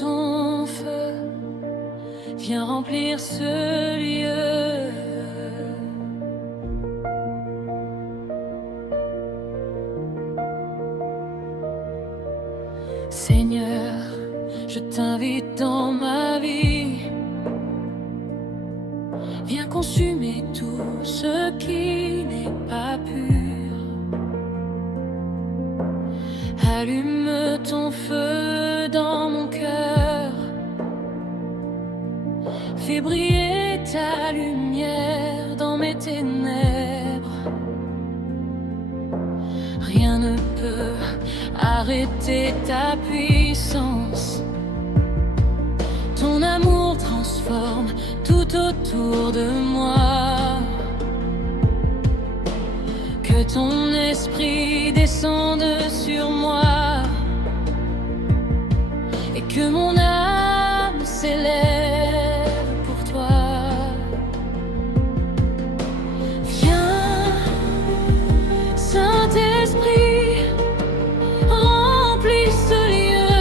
ton feu, viens remplir ce lieu. Seigneur, je t'invite dans ma vie. Viens consumer tout ce qui n'est pas pur. Allume ton feu dans mon cœur. Fais briller ta lumière dans mes ténèbres. Rien ne peut arrêter ta puissance. Ton amour transforme tout autour de moi. Que ton esprit descende sur moi et que mon âme s'élève pour toi. Viens, Saint-Esprit, remplis ce lieu.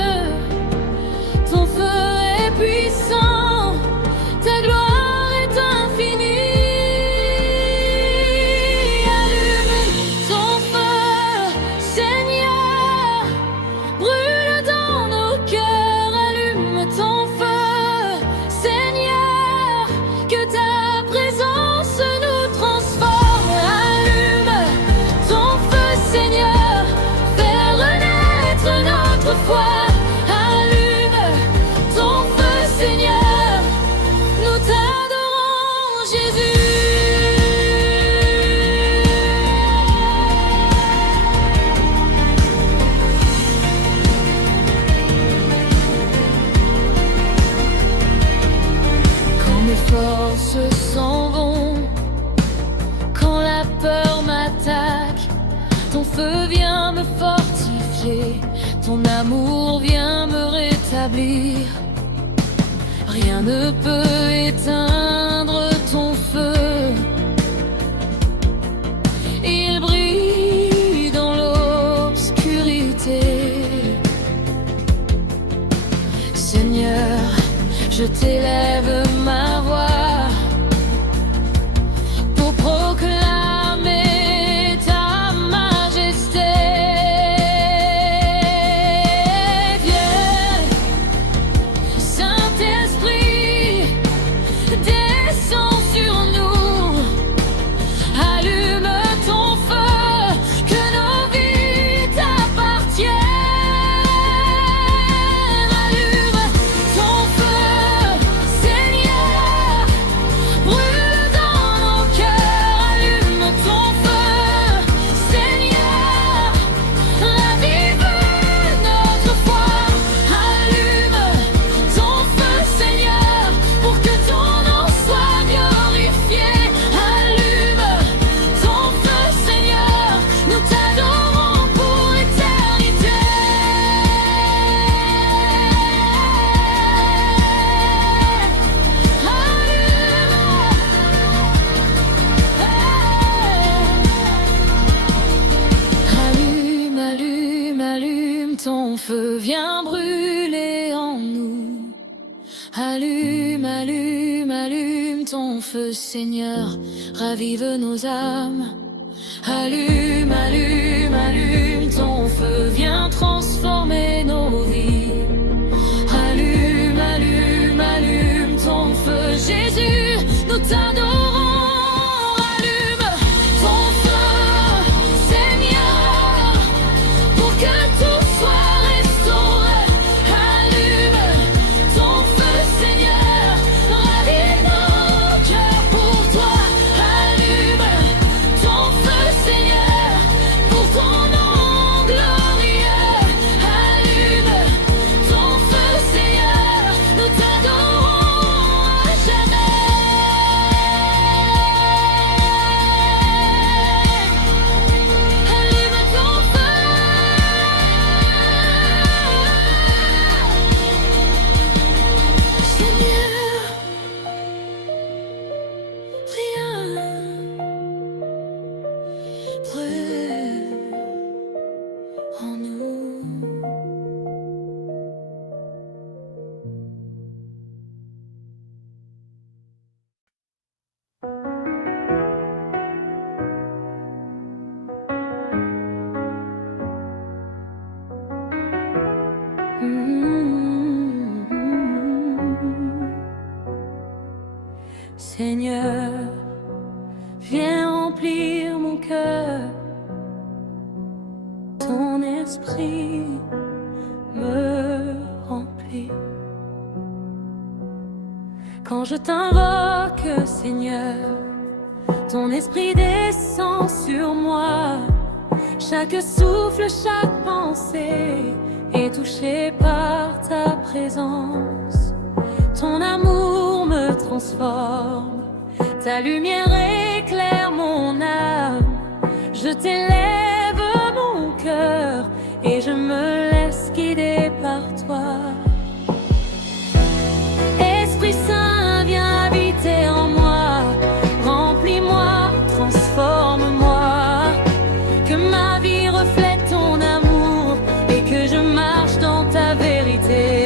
Ton feu est puissant, ta gloire est infinie. Allume ton feu, Seigneur, brûle dans nos cœurs. Allume ton feu, Seigneur, que ta présence nous transforme. Allume ton feu, Seigneur, fais renaître notre foi. Allume ton feu, Seigneur, nous t'adorons, Jésus. Quand mes forces s'en vont, quand la peur m'attaque, ton feu vient me fortifier, ton amour vient me rétablir. Rien ne peut éteindre ton feu. Il brille dans l'obscurité. Seigneur, je t'élève ma voix pour proclamer ta majesté. Viens, Saint-Esprit, descends sur nous. Allume ton feu, que nos vies t'appartiennent. Allume ton feu, Seigneur, brûle dans nos cœurs. Allume ton feu, Seigneur, ravive notre foi. Allume ton feu, Seigneur, pour que ton nom soit glorifié. Allume ton feu, Seigneur, nous t'adorons pour l'éternité. Allume, allume, allume ton feu, viens brûler en nous. Allume, allume, allume ton feu, Seigneur, ravive nos âmes. Allume, allume, allume ton feu, viens transformer nos vies. Allume, allume, allume ton feu, Jésus, nous t'adorons. Allume ton feu, Seigneur, pour que tout soit restauré. Allume ton feu, Seigneur, ravive nos cœurs pour toi. Allume ton feu, Seigneur, pour ton nom glorieux. Allume Seigneur, viens remplir mon cœur. Ton esprit me remplit. Quand je t'invoque, Seigneur, ton esprit descend sur moi. Chaque souffle, chaque pensée est touché par ta présence. Ton amour me transforme, ta lumière éclaire mon âme. Je t'élève mon cœur et je me laisse guider par toi. Esprit Saint, viens habiter en moi, remplis-moi, transforme-moi, que ma vie reflète ton amour et que je marche dans ta vérité.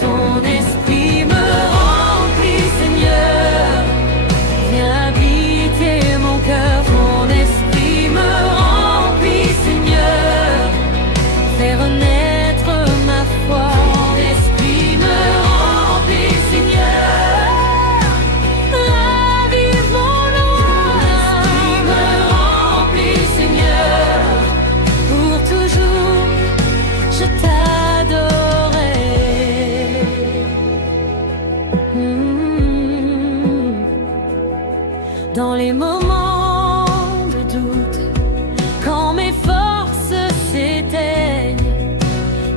Ton esprit me remplit, Seigneur, viens habiter mon cœur. Ton esprit me remplit, Seigneur, fais renaître ma foi. Ton esprit me remplit, Seigneur, ravive mon âme. Ton esprit me remplit, Seigneur, pour toujours je t'adorerai. Dans les moments de doute, quand mes forces s'éteignent,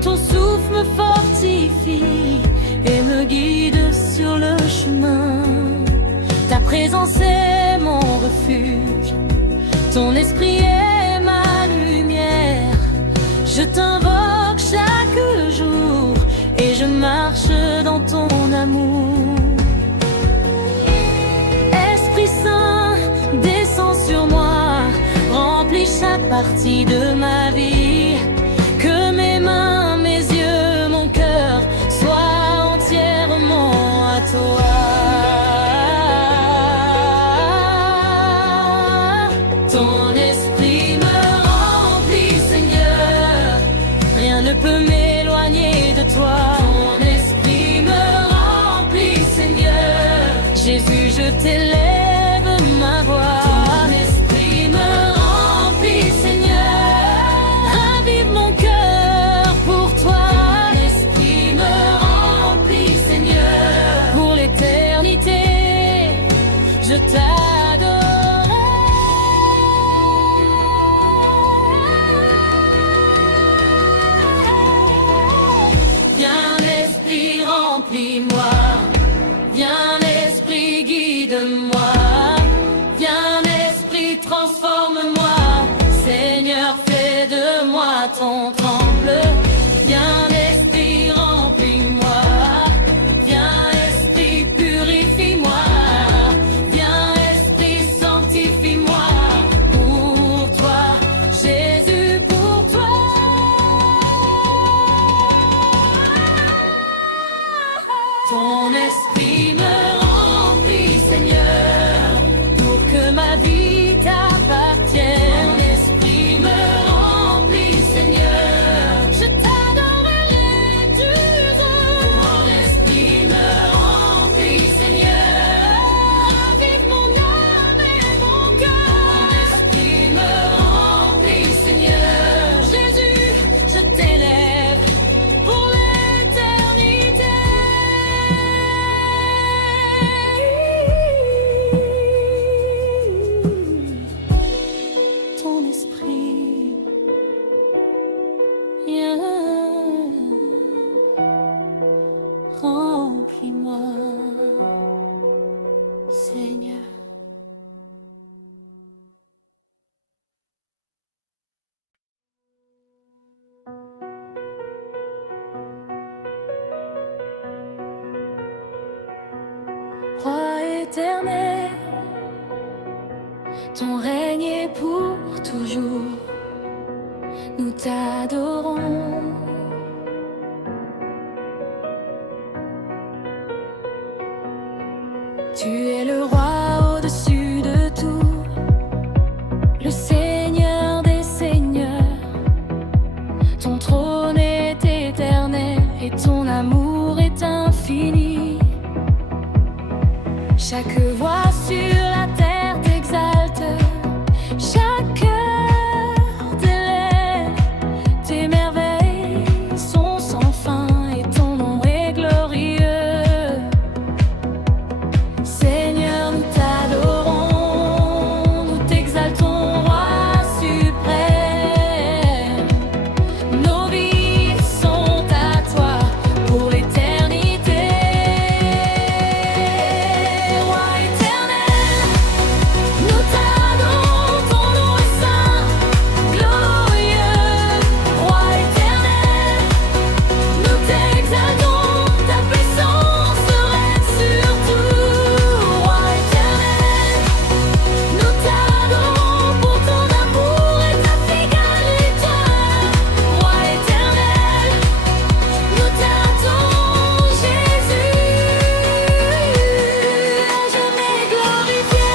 ton souffle me fortifie et me guide sur le chemin. Ta présence est mon refuge, ton esprit est ma lumière. Je t'invoque chaque jour et je marche dans ton amour. Esprit Saint, descends sur moi, remplis chaque partie de ma vie. Que mes mains, mes yeux, mon cœur soient entièrement à toi. Ton esprit me remplit, Seigneur, rien ne peut m'éloigner de toi. Ton esprit me remplit, Seigneur, Jésus, je t'élève ma voix. Ton esprit me remplit, Seigneur, ravive mon cœur pour toi. Ton esprit me remplit, Seigneur, pour l'éternité, je t'adorerai. Viens l'esprit, remplis-moi. Viens l'esprit, guide-moi. Viens l'esprit, transforme-moi. Seigneur, fais de moi ton temple. Viens l'esprit, remplis-moi. Viens esprit, purifie-moi. Viens esprit, sanctifie-moi. Pour toi, Jésus, pour toi. Ton esprit me remplit, Seigneur, pour que ma vie t'appartienne. Ton esprit me remplit, Seigneur, je t'adorerai toujours. Ton esprit me remplit, Seigneur, ravive mon âme et mon cœur. Ton esprit me remplit, Seigneur, Jésus, je t'élève pour l'éternité. Ton esprit, viens, remplis-moi, Seigneur. Roi éternel, ton règne est pour toujours. Nous t'adorons. Tu es le roi au-dessus de tout, le Seigneur des seigneurs. Ton trône est éternel et ton amour l'infini. Chaque voix sur la terre t'exalte, chaque cœur t'élève, tes merveilles sont sans fin et ton nom est glorieux. Seigneur, nous t'adorons, nous t'exaltons, Roi suprême. Nos vies sont à toi pour l'éternité. Roi éternel, nous t'adorons, ton nom est saint, glorieux. Roi éternel, nous t'exaltons, ta puissance règne sur tout. Roi éternel, nous t'adorons pour ton amour et ta fidélité. Roi éternel, nous t'attendons, Jésus, à jamais glorifié.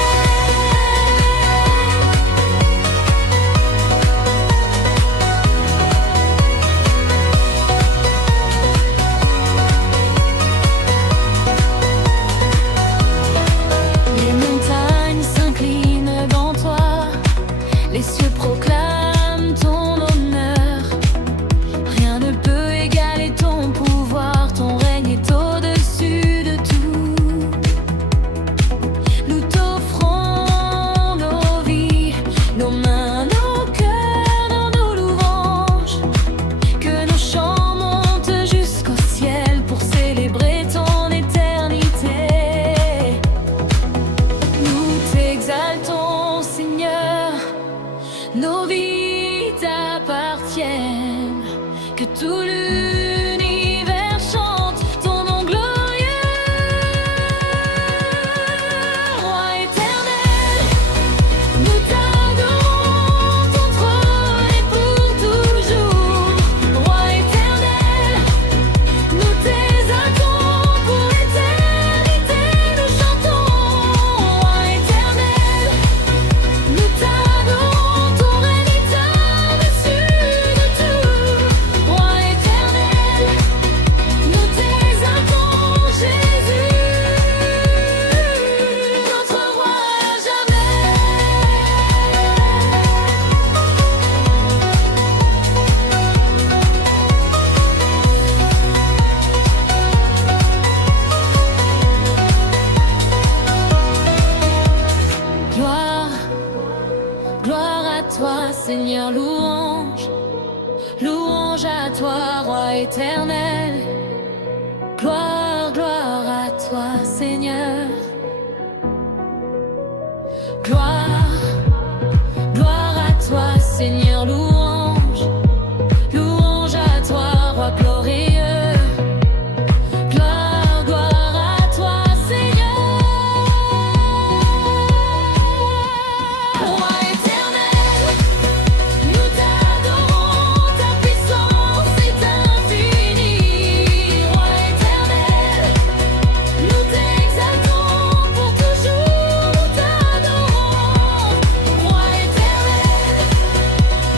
Les montagnes s'inclinent devant toi, les cieux proclament ton honneur. Rien ne peut égaler ton pouvoir, ton règne est au-dessus de tout. Nous t'offrons nos vies, nos mains, nos cœurs dans nos louanges. Que nos chants montent jusqu'au ciel pour célébrer ton éternité. Nous t'exaltons, Seigneur, nos vies t'appartiennent. Que tout l'univers chante ton nom glorieux. Roi éternel, nous t'adorons, ton trône est pour toujours. Roi éternel, nous t'exaltons pour l'éternité, nous chantons. Roi éternel, nous t'adorons, ton règne est au-dessus de tout. Roi éternel, nous t'exaltons, Jésus, notre roi à jamais. Gloire, gloire à toi, Seigneur, louange, louange à toi, Roi éternel. Gloire, gloire à toi, Seigneur. Gloire, gloire à toi, Seigneur, louange, louange à toi, Roi glorieux. Gloire, gloire à toi, Seigneur. Roi éternel, nous t'adorons, ta puissance est infinie. Roi éternel, nous t'exaltons pour toujours, nous t'adorons. Roi éternel,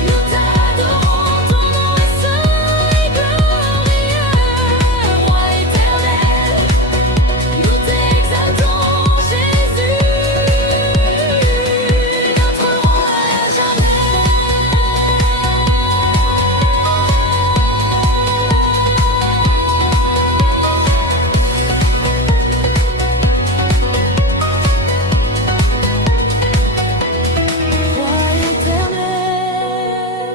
nous t'adorons, ton nom est saint et glorieux. Roi éternel, nous t'exaltons, Jésus, notre roi à jamais. Roi éternel,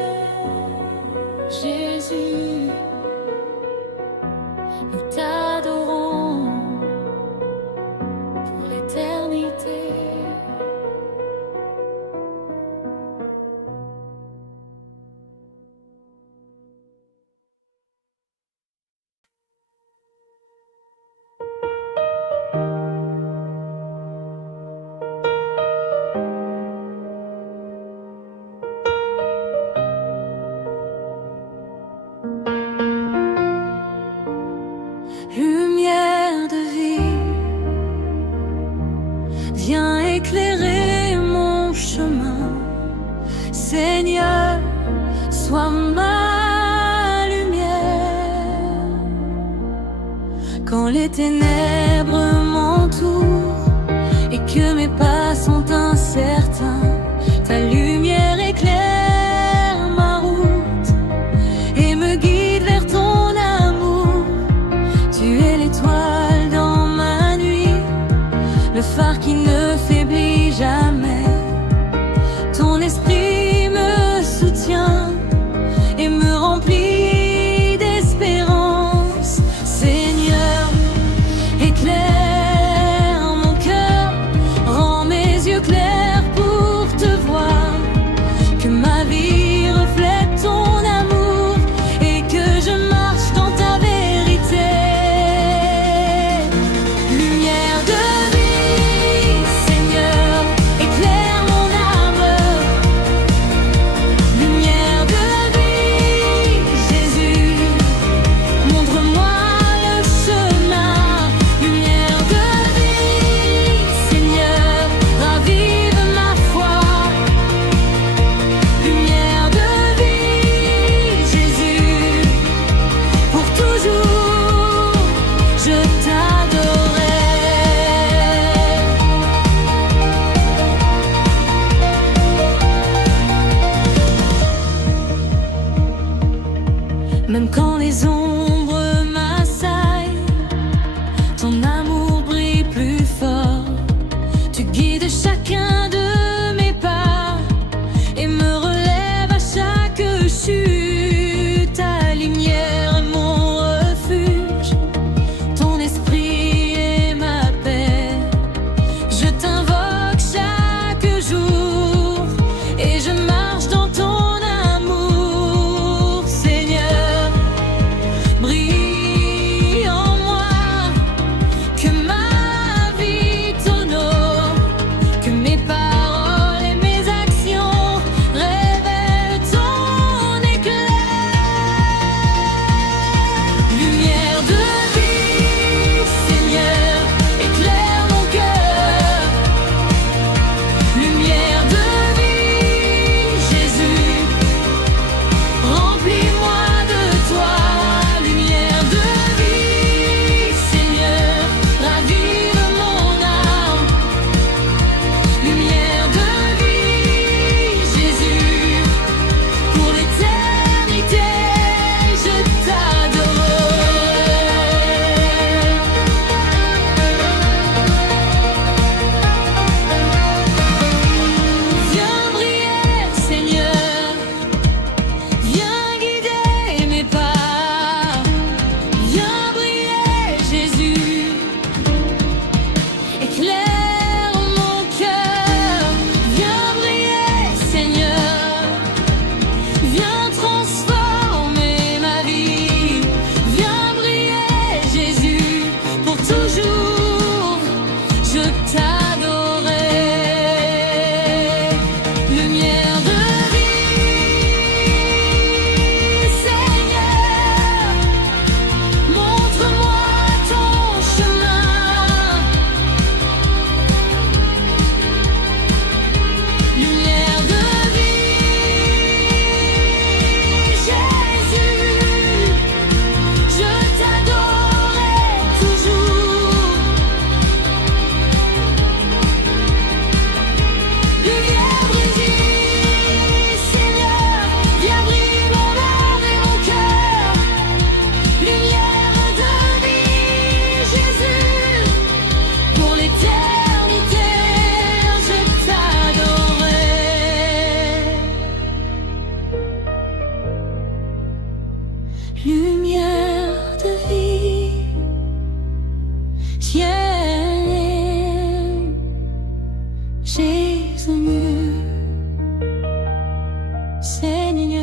Jésus, nous t'adorons pour l'éternité. Quand les ténèbres m'entourent et que mes pas sont incertains, ta lumière éclaire ma route et me guide vers ton amour. Tu es l'étoile dans ma nuit, le phare qui ne faiblit jamais. Ton esprit me soutient et me remplit d'espérance. Seigneur, éclaire mon cœur, rends mes yeux clairs pour te voir, que ma vie reflète ton amour et que je marche dans ta vérité. Lumière de vie, Seigneur, éclaire mon âme. Lumière de vie, Jésus, montre-moi le chemin. Lumière de vie, Seigneur, ravive ma foi. Lumière de vie, Jésus, pour toujours je t'adorerai. Même quand les ombres m'assaillent, ton amour brille plus fort. Tu guides chacun de mes pas et me relèves à chaque chute. Ta lumière est mon refuge, ton esprit est ma paix. Je t'invoque chaque jour et je marche dans ton amour. Seigneur, brille en moi, que ma vie t'honore, que mes paroles et mes actions révèlent ton éclair. Lumière de vie, Seigneur, éclaire mon cœur. Lumière de vie, Jésus, remplis-moi de toi. Lumière de vie, Seigneur, ravive mon âme. Lumière de vie, Jésus, pour l'éternité je t'adorerai. Viens briller, Seigneur, viens guider mes pas. Viens briller, Jésus, éclaire mon cœur. Viens briller, Seigneur, viens transformer ma vie. Viens briller, Jésus, pour toujours je t'adorerai. Lumière de vie, Seigneur, montre-moi ton chemin. Lumière de vie, Jésus, je t'adorerai toujours. Lumière de vie, Seigneur, viens briller mon âme et mon cœur. Lumière de vie, Jésus, pour l'éternité je t'adorerai. Lumière de vie, ciel, Jésus, Seigneur.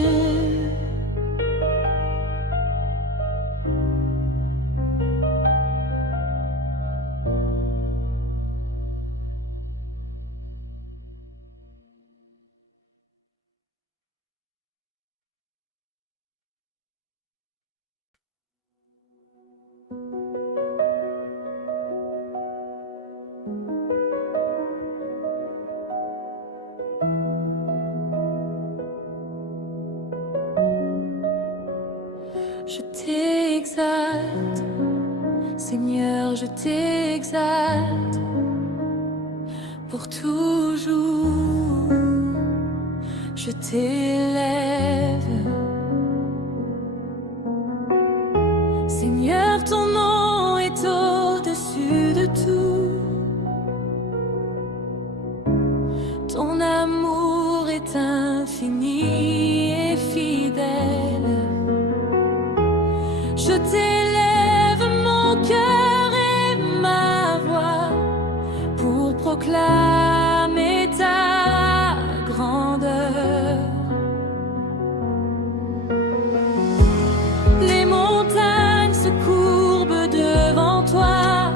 Je t'exalte, Seigneur, je t'exalte pour toujours, je t'élève. Seigneur, ton nom est au-dessus de tout. Ton amour est infini et fidèle. Je t'élève mon cœur et ma voix pour proclamer ta grandeur. Les montagnes se courbent devant toi,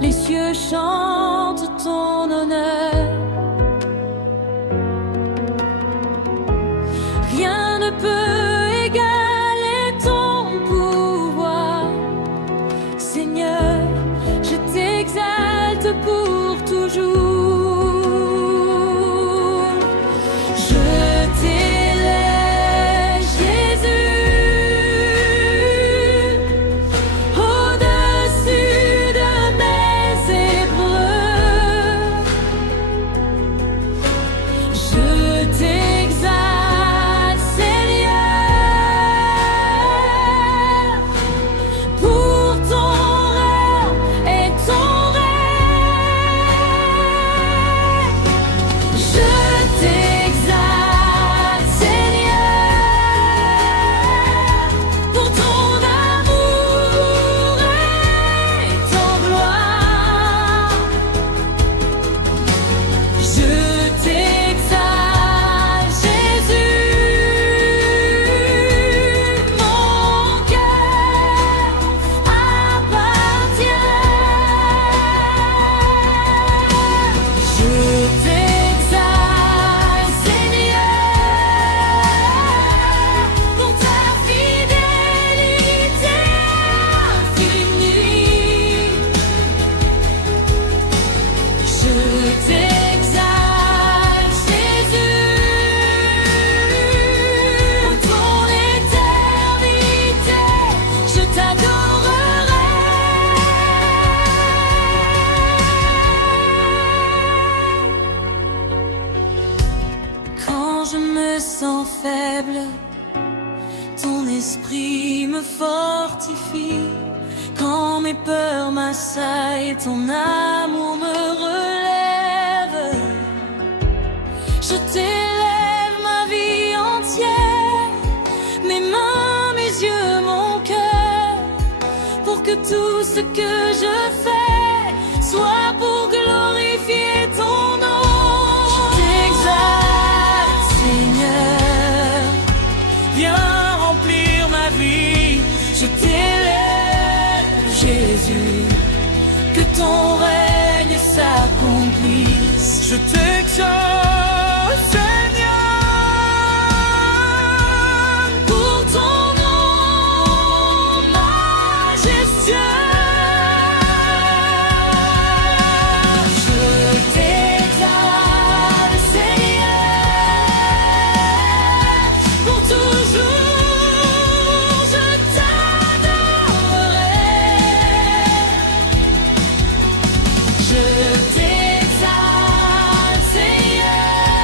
les cieux chantent ton honneur. Rien ne peut égaler ton pouvoir. Seigneur, je t'exalte pour toujours. Je t'élève, Jésus, au-dessus de mes épreuves. Je t'exalte, Seigneur, pour ton règne et ton règne. Je t'exalte, Seigneur, pour ton amour et ton gloire. Je t'exalte, Jésus, mon cœur appartient. Je t'exalte, Seigneur, pour ta fidélité infinie. Je t'exalte, Jésus, pour ton éternité, je t'adorerai. Quand je me sens faible, ton esprit me fortifie. Quand mes peurs m'assaillent, ton amour me relève. Je t'élève ma vie entière, mes mains, mes yeux, mon cœur, pour que tout ce que je fais soit pour glorifier ton nom. Je t'exalte, Seigneur, viens remplir ma vie. Je t'élève, Jésus, que ton règne s'accomplisse. Je t'exalte, Seigneur, pour ton nom majestueux. Je t'exalte, Seigneur, pour toujours, je t'adorerai. Je t'exalte, Seigneur,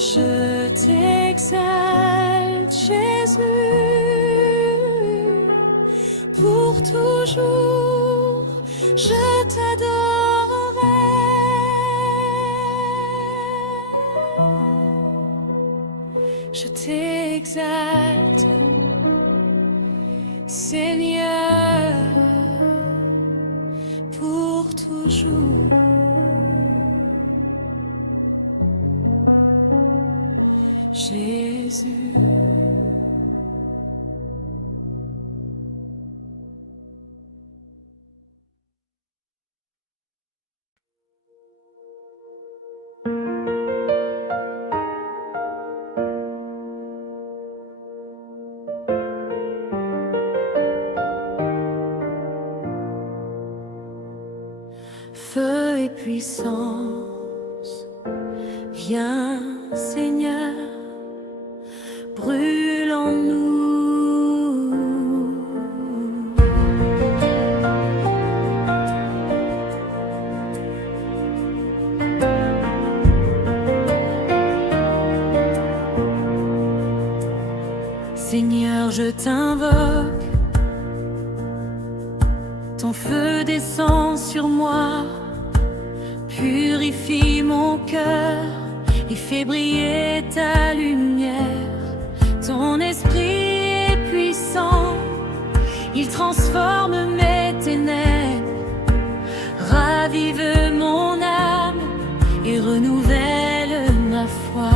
Je t'exalte, Jésus, pour toujours, je t'adorerai. Je t'exalte, Seigneur, pour toujours. Jésus. Feu et puissance, viens Seigneur, brûle en nous. Seigneur, je t'invoque, ton feu descend sur moi, purifie mon cœur et fais briller ta lumière. Ton esprit est puissant, il transforme mes ténèbres, ravive mon âme et renouvelle ma foi.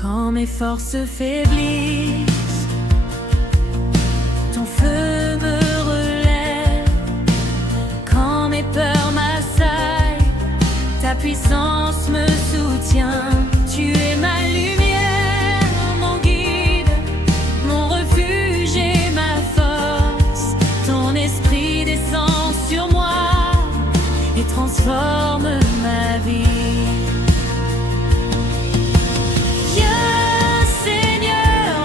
Quand mes forces faiblissent, ton feu me relève. Quand mes peurs m'assaillent, ta puissance me soutient. Tu es ma lumière, mon guide, mon refuge et ma force. Ton esprit descend sur moi et transforme ma vie. Viens Seigneur,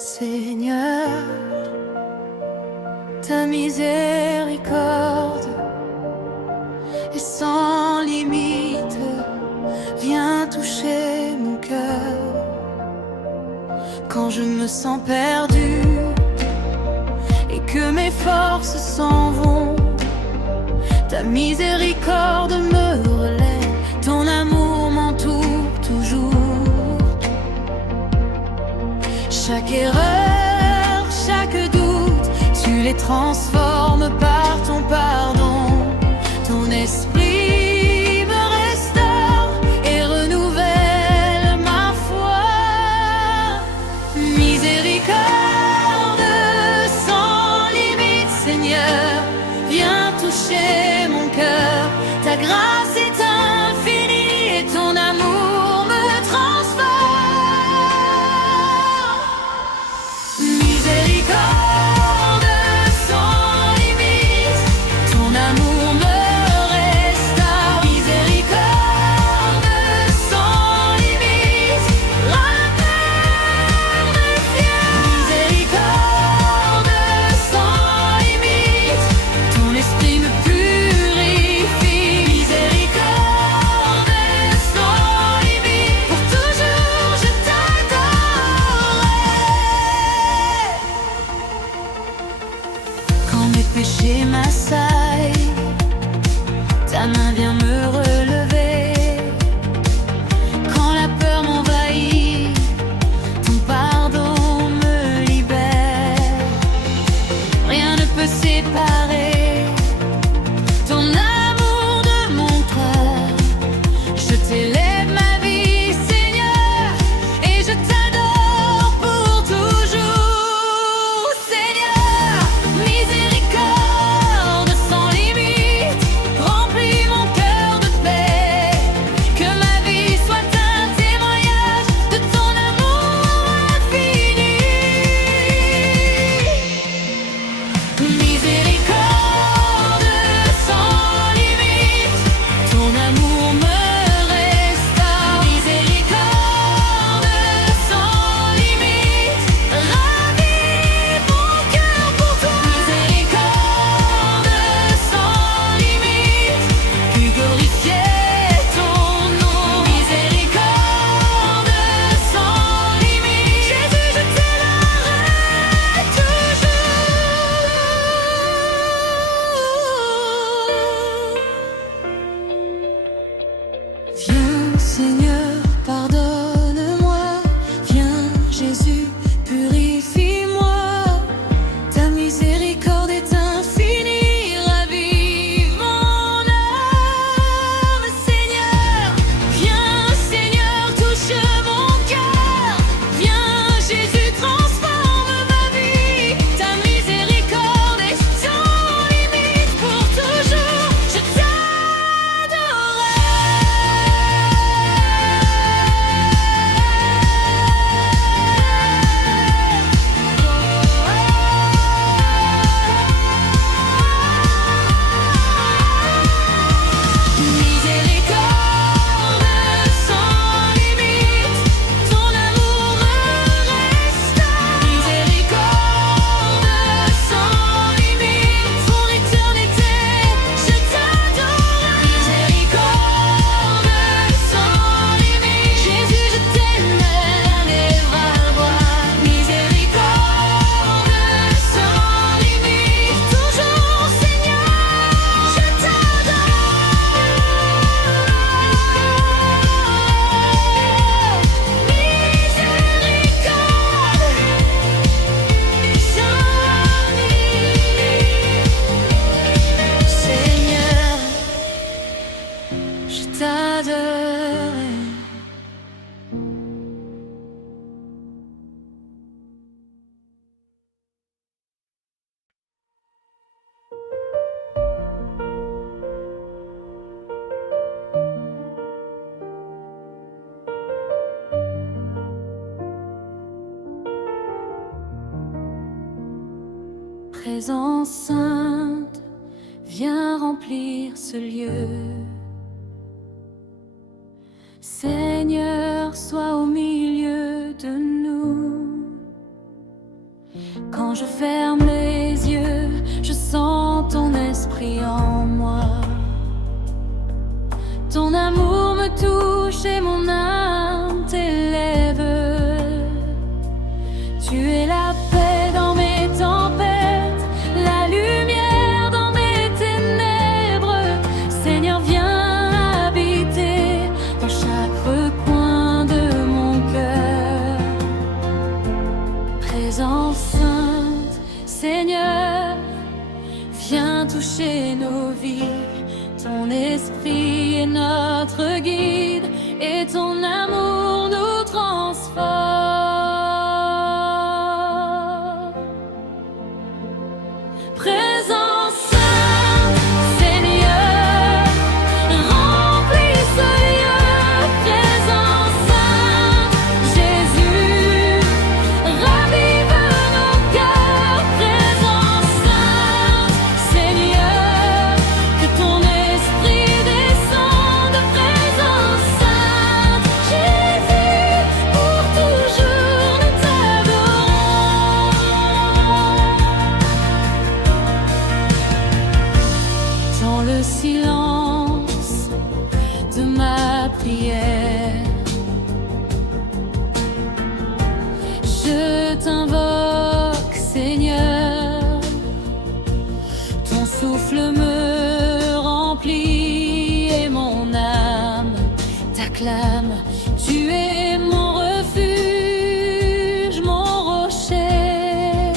Seigneur, ta miséricorde est sans limite, viens toucher mon cœur. Quand je me sens perdu et que mes forces s'en vont, ta miséricorde me relève, ton amour m'entoure toujours. Chaque erreur, chaque doute, tu les transformes par ton pardon. Ton esprit me restaure et renouvelle ma foi. Miséricorde sans limite, Seigneur, viens toucher mon cœur. Ta grâce est infinie et ton amour me transforme. Miséricorde sans limite, ton amour me restaure. Miséricorde sans limite, la terre me fière. Miséricorde sans limite, ton esprit me purifie. Miséricorde sans limite, pour toujours je t'adorerai. Quand mes péchés m'assaillent, ta main vient me relever. Quand la peur m'envahit, ton pardon me libère. Rien ne peut séparer ton amour de mon cœur. Je t'élève ma vie, Seigneur, et je t'adore pour toujours. Seigneur, miséricorde sans limite, remplis mon cœur de paix. Que ma vie soit un témoignage de ton amour infini. Miséricorde sans limite, ton amour me restaure. Miséricorde sans limite, ravive mon cœur pour toi. Miséricorde sans limite, puis glorifier ton nom. Miséricorde sans limite, Jésus, je t'aimerai toujours. Viens, Seigneur, pardonne-moi. Viens, Jésus, purifie-moi. Ta miséricorde est infinie, ravive mon âme. Seigneur, touche mon cœur. Viens, Jésus, transforme ma vie. Ta miséricorde est sans limite, pour toujours je Miséricorde sans limite, ton amour me restaure. Miséricorde sans limite, pour l'éternité je t'adore. Miséricorde sans limite, Jésus, je t'aimerai voir. Miséricorde sans limite, toujours, Seigneur, je Seigneur, je t'adorerai. Présence sainte, viens remplir ce lieu. Seigneur, sois au milieu de nous. je ferme les yeux, je sens ton esprit en moi. Ton amour me touche et mon âme t'élève. Tu es la paix dans mes tempêtes, la lumière dans mes ténèbres. Seigneur, viens habiter dans chaque recoin de mon cœur. Présence sainte, Seigneur, viens toucher nos vies. Ton esprit est notre guide et ton amour nous transforme. Présence sainte, Seigneur, remplis ce lieu. Présence sainte, Jésus, ravive nos cœurs. Présence sainte, Seigneur, que ton esprit descende. Présence sainte, Jésus, pour toujours nous t'adorons. Dans le silence de ma prière, je t'invoque, Seigneur. Ton souffle me remplit et mon âme t'acclame. Tu es mon refuge, mon rocher,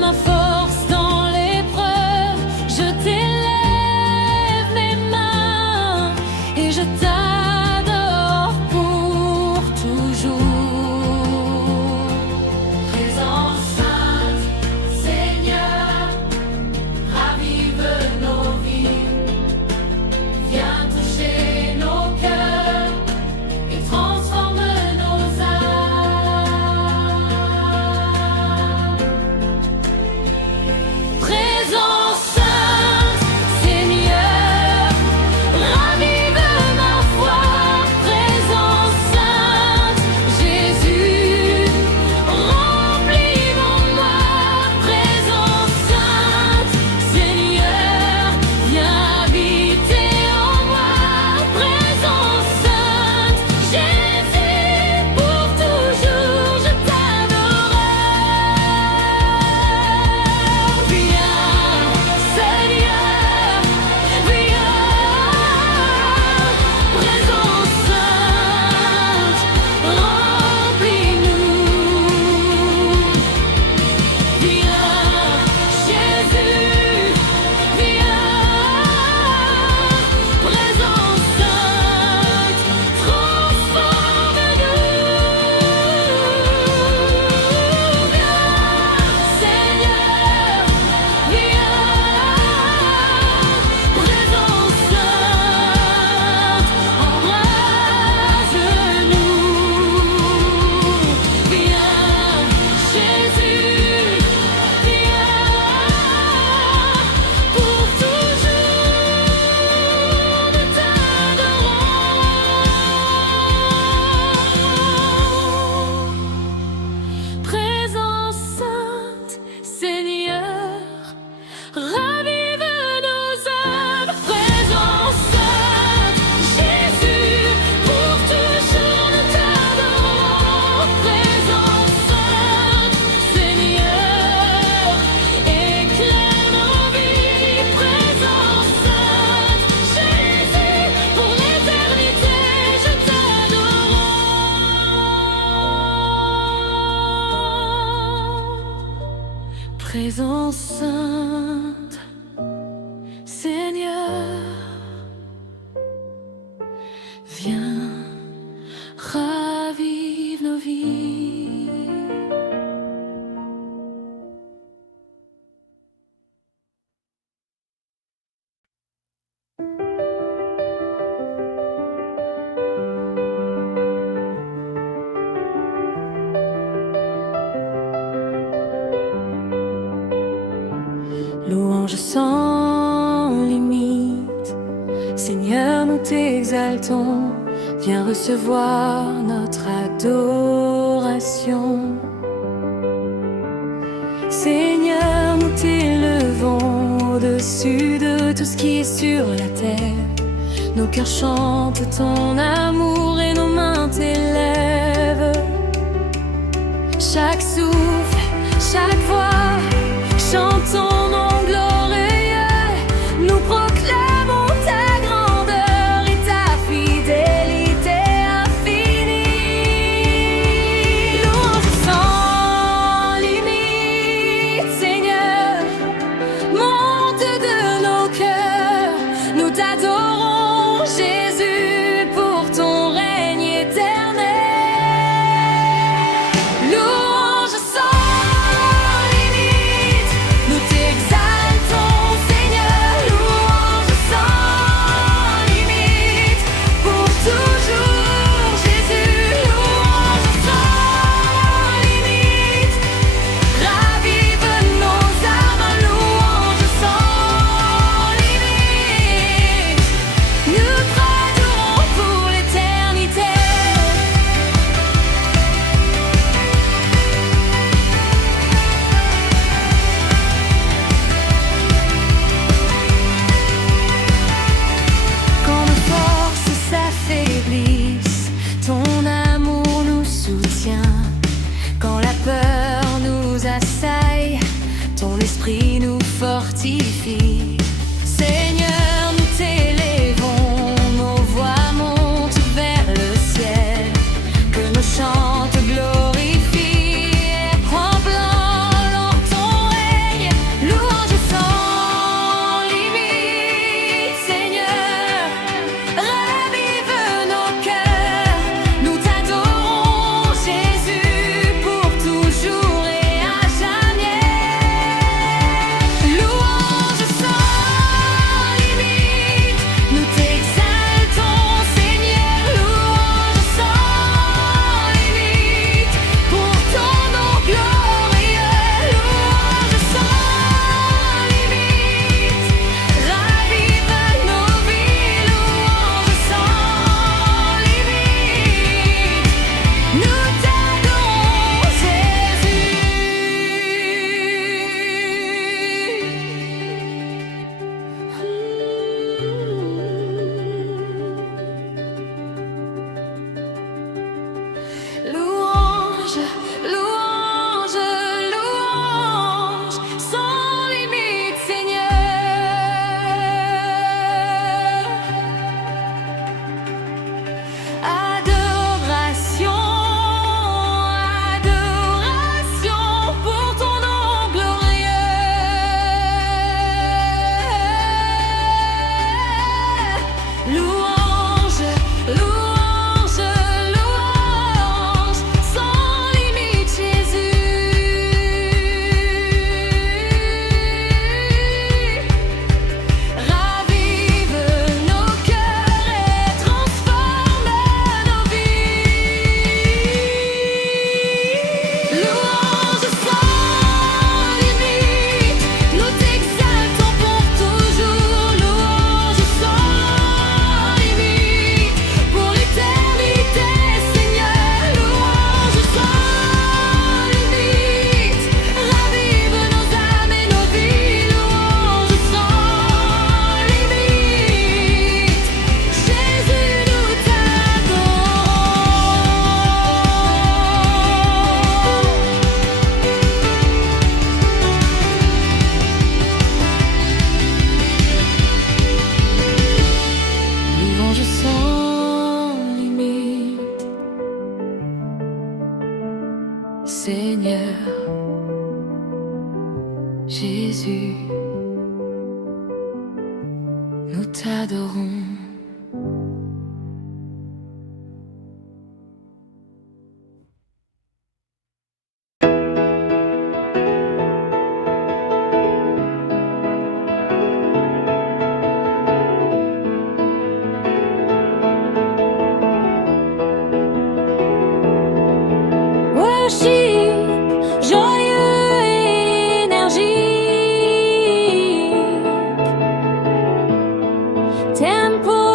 ma force dans l'épreuve. Je t'élève mes mains et je t'adore pour toujours. Présence sainte, Seigneur, ravive nos vies. Viens toucher nos cœurs et transforme nos âmes. Présence sainte, Seigneur, ravive ma foi. Présence sainte, Jésus, remplis mon moi. Présence sainte, Seigneur, viens habiter en moi. Présence sainte, Jésus, pour toujours je t'adore. Viens, Seigneur, viens. Présence sainte, remplis-nous. Viens, Jésus, viens. Présence sainte, transforme-nous. Viens, Seigneur, viens. Présence sainte, embrase-nous. Viens, Jésus, viens. Pour toujours nous t'adorons. Présence sainte, Seigneur, ravive nos âmes. Présence sainte, Jésus, pour toujours nous t'adorons. Présence sainte, Seigneur, éclaire nos vies. Présence sainte, Jésus, pour l'éternité je t'adore. Présence sainte, Seigneur, viens, ravive nos vies. Louange sans limite, Seigneur, nous t'exaltons. Viens recevoir notre adoration. Seigneur, nous t'élevons au-dessus de tout ce qui est sur la terre. Nos cœurs chantent ton amour et nos mains t'élèvent. Chaque souffle, chaque voix, chante ton nom glorieux. Nous proclamons ta grandeur et ta fidélité infinie. Louange sans limite, Seigneur, monte de nos cœurs. Nous t'adorons, Jésus, pour ton règne éternel. Louange sans limite, nous t'exaltons, Seigneur. Louange sans limite, pour toujours, Jésus. Louange sans limite, ravive nos âmes. Louange sans limite, nous t'adorons pour l'éternité. Quand nos forces s'affaiblissent, ton amour nous soutient. Quand la peur nous assaille, ton esprit nous fortifie. Seigneur, nous t'élèvons, nos voix montent vers le ciel. Que nos chants te glorifient, tremblant ton règne. Louange sans limite, Seigneur, ravive nos cœurs. Nous t'adorons, Jésus, pour toujours et à jamais. Louange sans limite, nous t'exaltons, Seigneur. Louange sans limite, pour ton nom glorieux. Louange sans limite, ravive nos vies. Louange sans limite, nous t'adorons, Jésus. Louange, louange, louange, sans limite, Seigneur. Adoration, adoration pour ton nom glorieux. Louange, louange, louange, sans limite, Jésus. Ravive nos cœurs et transforme nos vies. Louange sans limite, nous t'exaltons pour toujours. Louange sans limite, pour l'éternité, Seigneur. Louange sans limite, ravive nos âmes et nos vies. Louange sans limite, Jésus, nous t'adorons. Louange sans limite, Seigneur Jésus, nous t'adorons. Worship, joyeux et énergique. Tempo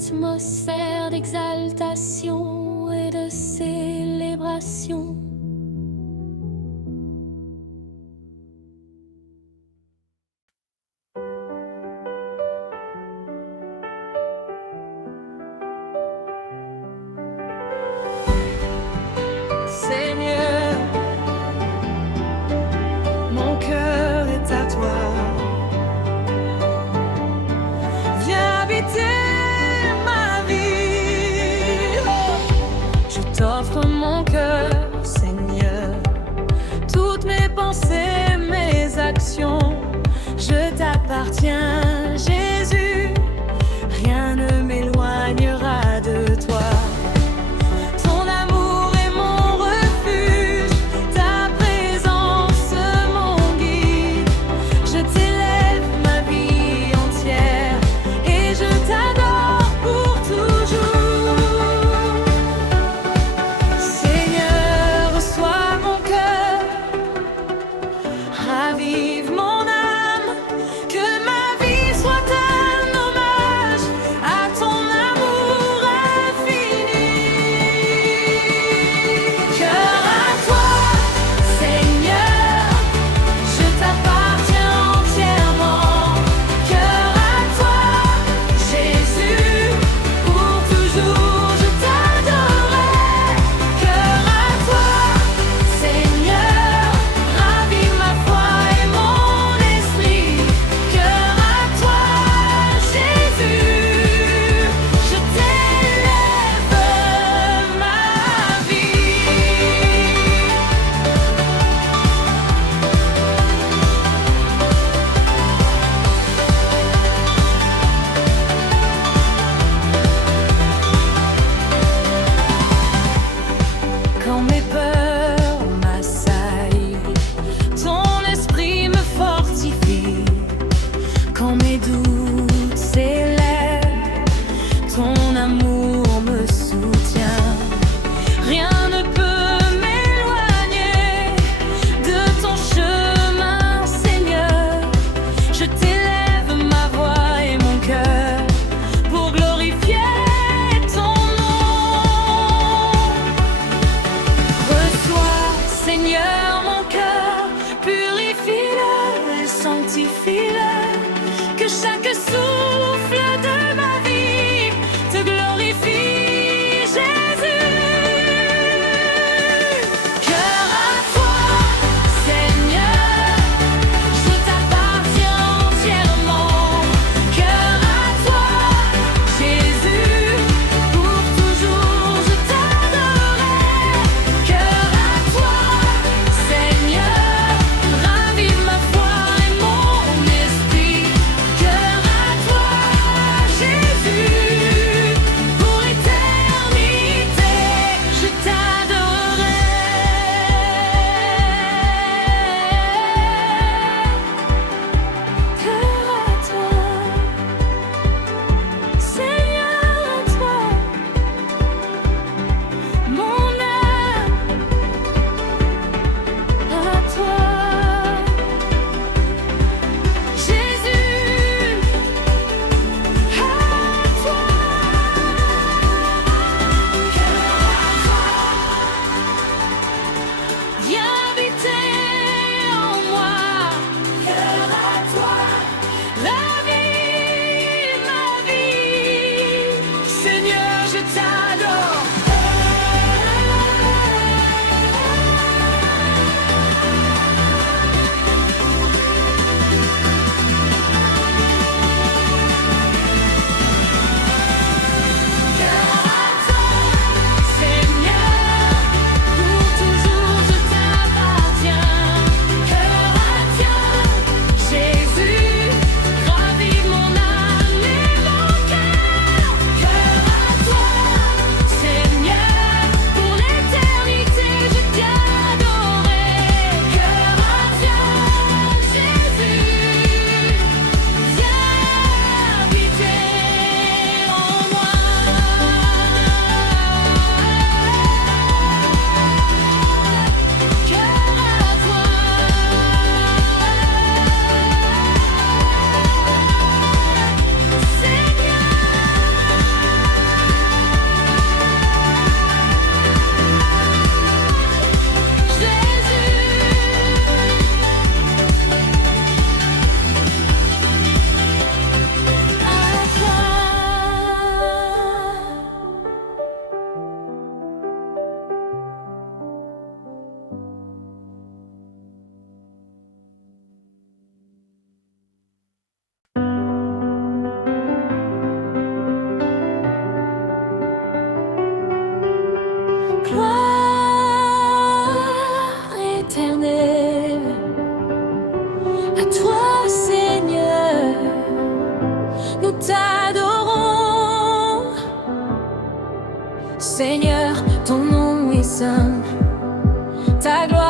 atmosphère d'exaltation et de célébration. Seigneur, mon cœur est à toi. Viens habiter ma vie. Je t'offre mon cœur, Seigneur. Toutes mes pensées, mes actions, je t'appartiens, Jésus. Rien ne m'éloignera de toi. Ravive mon âme, que ma vie soit un hommage à ton amour infini. Cœur à toi, Seigneur, je t'appartiens entièrement. Cœur à toi, Jésus, pour toujours je t'adorerai. Cœur à toi, Seigneur, ravive ma foi et mon esprit. Cœur à toi, Jésus, je t'élève ma vie. Quand mes peurs m'assaillent, ton esprit me fortifie. Quand mes doutes s'élèvent, ton amour me soutient. Rien ne peut m'éloigner de ton chemin, Seigneur. Je t'élève ma voix et mon cœur pour glorifier ton nom. Reçois, Seigneur, mon cœur, purifie-le et sanctifie-le. Que chaque souffle de ma vie te glorifie, Jésus. Cœur à toi, Seigneur, je t'appartiens entièrement. Cœur à toi, Jésus, pour toujours je t'adorerai. Cœur à toi, Seigneur, ravive ma foi et mon esprit. Cœur à toi, Jésus, pour l'éternité, je t'adorerai. Cœur à toi, Seigneur, à toi, mon âme, à toi, Jésus, à toi. Viens habiter en moi. Cœur à toi, la vie, ma vie. Seigneur, je t'adore. Cœur à toi, Seigneur, pour toujours je t'appartiens. Cœur à toi, Jésus, ravive mon âme et mon cœur. Cœur à toi, Gloire éternelle à toi, Seigneur, nous t'adorons. Seigneur, ton nom est saint, ta gloire